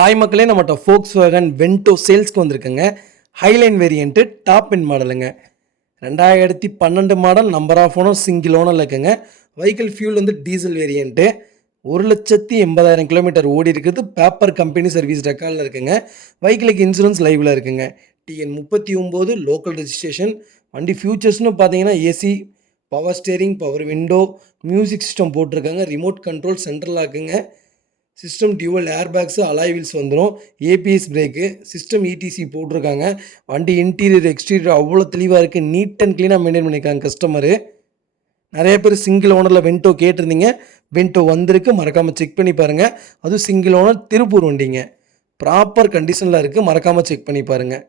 Hi மக்களே, நம்மகிட்ட Volkswagen Vento சேல்ஸ்க்கு வந்திருக்குங்க. ஹைலைன் வேரியண்ட்டு டாப் எண்ட் மாடலுங்க. 2012 model, number of owner single ஓனரில் இருக்குங்க. வெஹிக்கிள் ஃபியூல் வந்து டீசல் வேரியண்ட்டு. 1,80,000 கிலோமீட்டர் ஓடி இருக்குது. பேப்பர் கம்பெனி சர்வீஸ் ரெக்கார்டில் இருக்குங்க. வெஹிக்கிளுக்கு இன்சூரன்ஸ் லைவில் இருக்குங்க. TN 39 local registration. வண்டி ஃபியூச்சர்ஸ்னு பார்த்தீங்கன்னா AC, power steering, power window, music system போட்டிருக்காங்க. ரிமோட் கண்ட்ரோல், சென்ட்ரல் லாக்குங்க. System dual air bags, alloy wheels வந்துடும். ஏபிஎஸ் பிரேக்கு, சிஸ்டம் இடிசி போட்டிருக்காங்க. வண்டி இன்டீரியர் எக்ஸ்டீரியர் அவ்வளோ தெளிவாக இருக்குது. நீட் அண்ட் க்ளீனாக மெயின்டைன் பண்ணியிருக்காங்க கஸ்டமரு. நிறைய பேர் சிங்கிள் ஓனரில் வென்டோ கேட்டிருந்தீங்க. வென்டோ வந்திருக்கு, மறக்காமல் செக் பண்ணி பாருங்கள். அதுவும் சிங்கிள் ஓனர் திருப்பூர் வண்டிங்க. ப்ராப்பர் கண்டிஷனில் இருக்குது, மறக்காமல் செக் பண்ணி பாருங்கள்.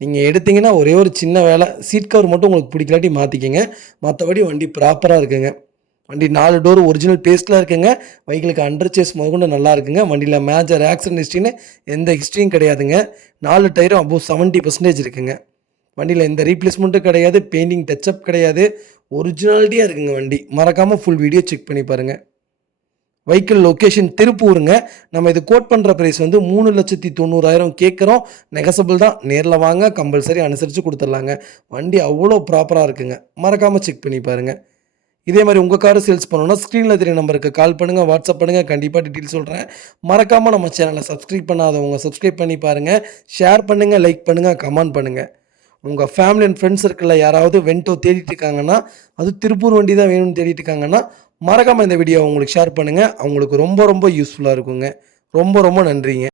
நீங்கள் எடுத்திங்கன்னா ஒரே ஒரு சின்ன வேலை, சீட் கவர் மட்டும் உங்களுக்கு பிடிக்கலாட்டி மாற்றிக்கிங்க. மற்றபடி வண்டி ப்ராப்பராக இருக்குங்க. வண்டி 4 டோர் ஒரிஜினல் பேஸ்ட்டில் இருக்குங்க. வெஹிக்கிளுக்கு அண்டர் சேஸ் முதற்கொண்டு நல்லா இருக்குங்க. வண்டியில் மேஜர் ஆக்சிடென்ட் ஹிஸ்ட்ரின்னு எந்த ஹிஸ்ட்ரியும் கிடையாதுங்க. 4 டயரும் அபோவ் 70% இருக்குங்க. வண்டியில் எந்த ரீப்ளேஸ்மெண்ட்டும் கிடையாது, பெயிண்டிங் டச்சப் கிடையாது. ஒரிஜினாலிட்டியாக இருக்குங்க வண்டி. மறக்காமல் ஃபுல் வீடியோ செக் பண்ணி பாருங்கள். வெஹிக்கிள் லொக்கேஷன் திருப்பூருங்க. நம்ம இது கோட் பண்ணுற ப்ரைஸ் வந்து 3,90,000 கேட்குறோம். நெகசபிள் தான். நேரில் வாங்க, கம்பல்சரி அனுசரித்து கொடுத்துர்லாங்க. வண்டி அவ்வளோ ப்ராப்பராக இருக்குங்க. மறக்காமல் செக் பண்ணி பாருங்கள். இதே மாதிரி உங்கள் காரை சேல்ஸ் பண்ணணும்னா ஸ்க்ரீனில் தெரிய நம்பருக்கு கால் பண்ணுங்கள், வாட்ஸ்அப் பண்ணுங்கள். கண்டிப்பாக டீட்டெயில் சொல்கிறேன். மறக்காமல் நம்ம சேனலை சப்ஸ்கிரைப் பண்ணாதவங்க சப்ஸ்கிரைப் பண்ணி பாருங்கள். ஷேர் பண்ணுங்கள், லைக் பண்ணுங்கள், கமெண்ட் பண்ணுங்கள். உங்கள் ஃபேமிலி அண்ட் ஃப்ரெண்ட்ஸ் சர்க்கிளில் யாராவது வென்டோ தேடிட்டு இருக்காங்கன்னா, அது திருப்பூர் வண்டி தான் வேணும்னு தேடிட்டு இருக்காங்கன்னா, மறக்காமல் இந்த வீடியோ உங்களுக்கு ஷேர் பண்ணுங்கள். அவங்களுக்கு ரொம்ப ரொம்ப யூஸ்ஃபுல்லாக இருக்குங்க. ரொம்ப ரொம்ப நன்றிங்க.